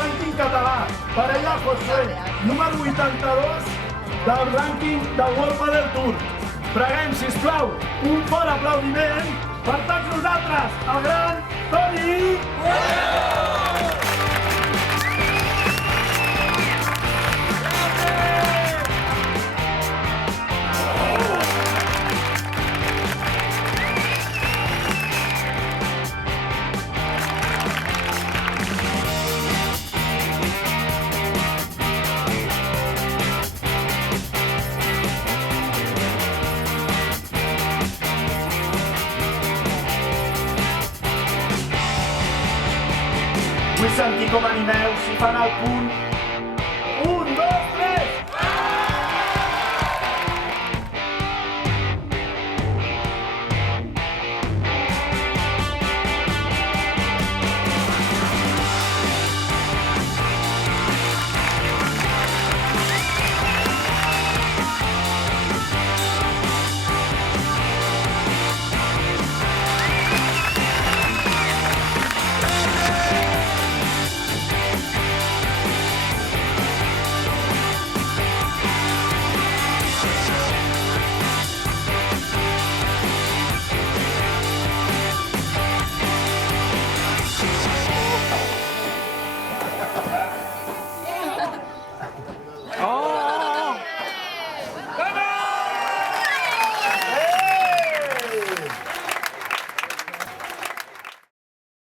rànquing català. Per allà, José, número 82 del rànquing del World Padel Tour. Preguem, sisplau, un fort aplaudiment per tots nosaltres, el gran Toni Huerta! Vull sentir com animeu si fan el punt